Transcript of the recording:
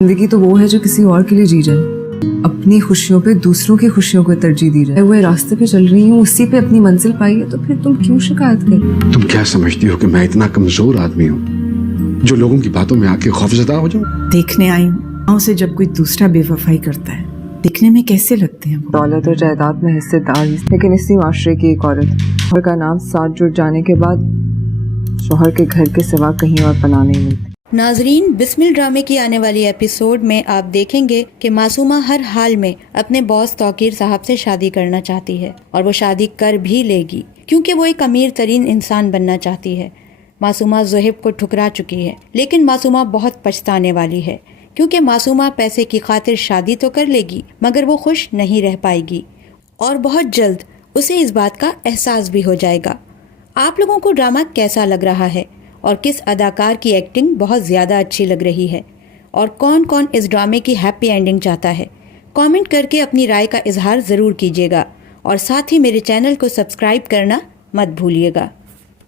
زندگی تو وہ ہے جو کسی اور کے لیے جی جائے, اپنی خوشیوں پہ دوسروں کی خوشیوں کو ترجیح دی جائے. وہ راستے پہ چل رہی ہوں, اسی پہ اپنی منزل پائی ہے, تو پھر تم کیوں شکایت کرو؟ تم کیا سمجھتی ہو کہ میں اتنا کمزور آدمی ہوں جو لوگوں کی باتوں میں آ کے خوفزدہ ہو جاؤں؟ دیکھنے آئی ہوں سے جب کوئی دوسرا بے وفائی کرتا ہے دیکھنے میں کیسے لگتے ہیں. دولت اور جائیداد میں حصے دار, لیکن اسی معاشرے کی ایک عورت, شوہر کا نام ساتھ جڑ جانے کے بعد شوہر کے گھر کے سوا کہیں اور پناہ نہیں ملتی. ناظرین, بسمل ڈرامے کی آنے والی ایپیسوڈ میں آپ دیکھیں گے کہ معصومہ ہر حال میں اپنے باس توقیر صاحب سے شادی کرنا چاہتی ہے, اور وہ شادی کر بھی لے گی کیونکہ وہ ایک امیر ترین انسان بننا چاہتی ہے. معصومہ زہب کو ٹھکرا چکی ہے, لیکن معصومہ بہت پچھتانے والی ہے کیونکہ معصومہ پیسے کی خاطر شادی تو کر لے گی مگر وہ خوش نہیں رہ پائے گی, اور بہت جلد اسے اس بات کا احساس بھی ہو جائے گا. آپ لوگوں کو ڈرامہ کیسا لگ رہا ہے, اور کس اداکار کی ایکٹنگ بہت زیادہ اچھی لگ رہی ہے, اور کون کون اس ڈرامے کی ہیپی اینڈنگ چاہتا ہے؟ کامنٹ کر کے اپنی رائے کا اظہار ضرور کیجیے گا, اور ساتھ ہی میرے چینل کو سبسکرائب کرنا مت بھولیے گا.